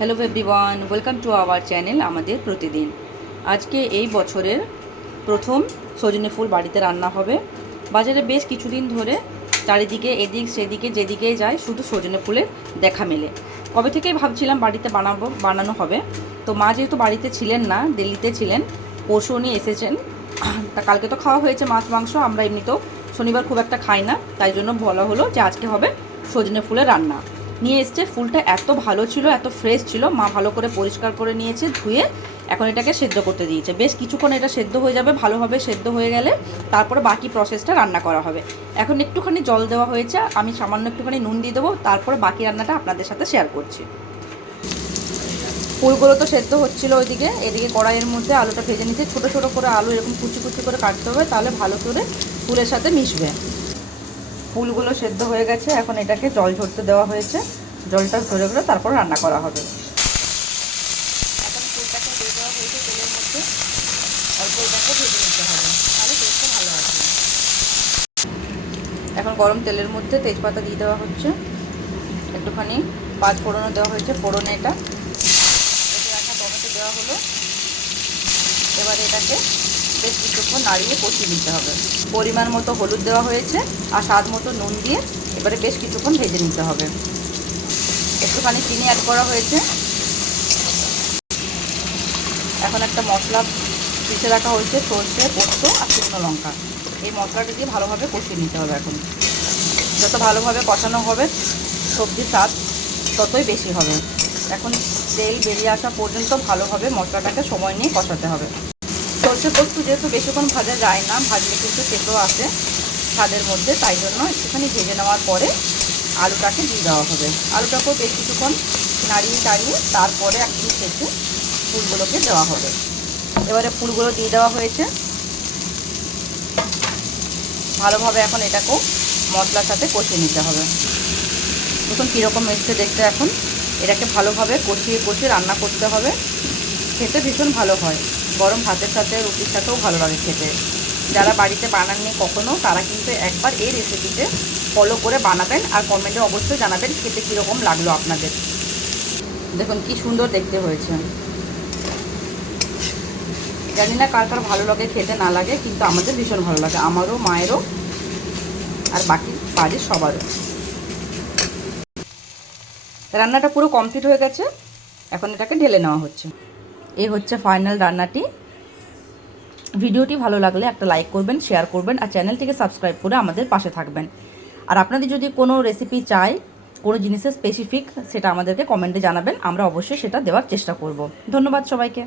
Hello everyone, welcome to our channel আমাদের প্রতিদিন। আজকে এই বছরের প্রথম সজনে ফুল বাড়িতে রান্না হবে। বাজারে বেশ কিছুদিন ধরে চারিদিকে এদিক সেদিকে যেদিকেই যায় শুধু সজনে ফুলের দেখা মেলে। কবে থেকেই ভাবছিলাম বাড়িতে বানানো হবে। তো মা যেহেতু বাড়িতে ছিলেন না, দিল্লিতে ছিলেন, পরশু উনি এসেছেন। তা কালকে তো খাওয়া হয়েছে মাছ মাংস, আমরা এমনিতেও শনিবার খুব একটা খাই না, তাই জন্য বলা হলো যে আজকে হবে সজনে ফুলের রান্না। নিয়ে এসছে, ফুলটা এত ভালো ছিল, এত ফ্রেশ ছিল, মা ভালো করে পরিষ্কার করে নিয়েছে, ধুয়ে এখন এটাকে সেদ্ধ করতে দিয়েছে। বেশ কিছুক্ষণ এটা সেদ্ধ হয়ে যাবে, ভালোভাবে সেদ্ধ হয়ে গেলে তারপরে বাকি প্রসেসটা রান্না করা হবে। এখন একটুখানি জল দেওয়া হয়েছে, আমি সামান্য একটুখানি নুন দিয়ে দেবো, তারপরে বাকি রান্নাটা আপনাদের সাথে শেয়ার করছি। ফুলগুলো তো সেদ্ধ হচ্ছিলো ওইদিকে, এদিকে কড়াইয়ের মধ্যে আলুটা ভেজে নিতে। ছোটো ছোটো করে আলু এরকম কুচি কুচি করে কাটতে হবে, তাহলে ভালো করে ফুলের সাথে মিশবে। ফুলগুলো সেদ্ধ হয়ে গেছে, এখন এটাকে জল ঝরতে দেওয়া হয়েছে, জলটা ঝরে গেলে তারপর রান্না করা হবে। এখন ফুলটাকে দিয়ে দেওয়া হয়েছে তেলের মধ্যে, অল্প এটাকে ভেজে নিতে হবে, তাহলে টেস্টটা ভালো আসবে। এখন গরম তেলের মধ্যে তেজপাতা দিয়ে দেওয়া হচ্ছে, একটুখানি পাঁচ ফোড়নও দেওয়া হয়েছে, ফোড়নে এটা কেটে রাখা টমেটো দেওয়া হলো। এবারে এটাকে বেশ কিছুক্ষণ নাড়িয়ে কষিয়ে নিতে হবে। পরিমাণ মতো হলুদ দেওয়া হয়েছে আর স্বাদ মতো নুন দিয়ে এবারে বেশ কিছুক্ষণ ভেজে নিতে হবে। একটুখানি চিনি অ্যাড করা হয়েছে। এখন একটা মশলা পিষে রাখা হয়েছে, সর্ষে, পোস্ত আর শুকনো লঙ্কা। এই মশলাটা দিয়ে ভালোভাবে কষিয়ে নিতে হবে। এখন যত ভালোভাবে কষানো হবে সবজির স্বাদ ততই বেশি হবে। এখন তেল বেরিয়ে আসা পর্যন্ত ভালোভাবে মশলাটাকে সময় নিয়ে কষাতে হবে। সর্ষে পোস্ত যেহেতু বেশিক্ষণ ভাজা যায় না, ভাজলে কিন্তু তেতো আসে স্বাদের মধ্যে, তাই জন্য একটুখানি ভেজে নেওয়ার পরে আলুটাকে দিয়ে দেওয়া হবে। আলুটাকেও বেশ কিছুক্ষণ নাড়িয়ে টাড়িয়ে তারপরে একটু সেঁকে ফুলগুলোকে দেওয়া হবে। এবারে ফুলগুলো দিয়ে দেওয়া হয়েছে ভালোভাবে। এখন এটাকেও মশলার সাথে কষিয়ে নিতে হবে। দেখুন কীরকম এসছে দেখতে। এখন এটাকে ভালোভাবে কষিয়ে কষিয়ে রান্না করতে হবে। খেতে ভীষণ ভালো হয়, গরম ভাতের সাথে রুটির সাথেও ভালো লাগে খেতে। যারা বাড়িতে বানাননি কখনো, তারা কিন্তু একবার এই রেসিপিতে ফলো করে বানাবেন আর কমেন্টে অবশ্যই জানাবেন খেতে কীরকম লাগলো আপনাদের। দেখুন কি সুন্দর দেখতে হয়েছে। জানি না কার কার ভালো লাগে খেতে, না লাগে, কিন্তু আমাদের ভীষণ ভালো লাগে, আমারও, মায়েরও আর বাকি বাড়ির সবারও। রান্নাটা পুরো কমপ্লিট হয়ে গেছে, এখন এটাকে ঢেলে নেওয়া হচ্ছে। এই হচ্ছে ফাইনাল রান্নাটি। ভিডিওটি ভালো লাগলে একটা লাইক করবেন, শেয়ার করবেন আর চ্যানেলটিকে সাবস্ক্রাইব করে আমাদের পাশে থাকবেন। আর আপনাদের যদি কোনো রেসিপি চাই, কোনো জিনিসের স্পেসিফিক, সেটা আমাদেরকে কমেন্টে জানাবেন, আমরা অবশ্যই সেটা দেওয়ার চেষ্টা করব। ধন্যবাদ সবাইকে।